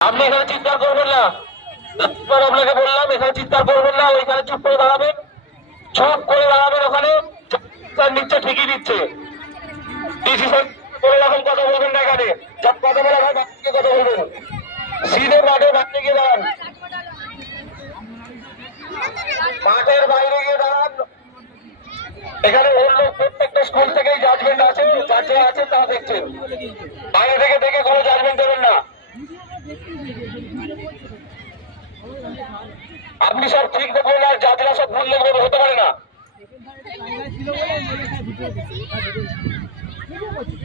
আপনি এখানে চিৎকার করবেন না, আপনাকে বললাম এখানে চিৎকার করবেন না, ওইখানে চুপ করে দাঁড়াবেন, চুপ করে দাঁড়াবেন। ওখানে নিচ্ছে ঠিকই দিচ্ছে, ডিসিশন করে এরকম কথা বলবেন না। এখানে সব কথা বলা হয় বাকিকে কথা বলবেন, সিধে মাঠে বাইরে গিয়ে দাঁড়ান, মাঠের বাইরে গিয়ে দাঁড়ান। এখানে অন্য প্রত্যেকটা স্কুল থেকেই জাজমেন্ট আছে, যারা আছে তারা দেখছেন, বাইরে থেকে দেখে কোনো জাজমেন্ট দেবেন না। আপনি সব ঠিক দেখবেন আর জাজরা সব ভুল দেখবেন, হতে পারে না।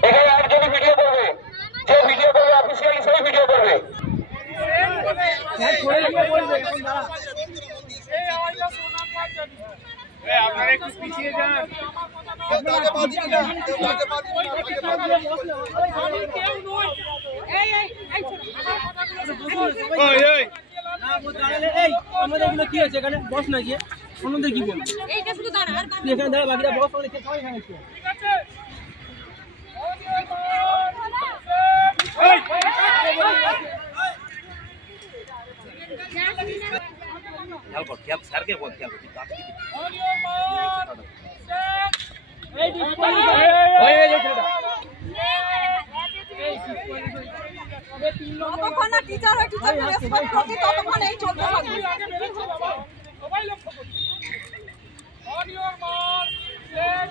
এখানে একজনই ভিডিও করবে, যে ভিডিও করবে অফিসিয়ালি সেই ভিডিও করবে। আপনারা একটু পিছিয়ে যান। আমাদের কি হয়েছে এখানে বস না গিয়ে অন্যদের কি বলবো এখানে দাঁড়া বাকিরা বস স্যারকে বল যতক্ষণ না টিচার হয় টিচারকে রেসপেক্ট করতে ততক্ষণ এই চলতে থাকবে। সবাই লক্ষ্য করুন। On your mark, set.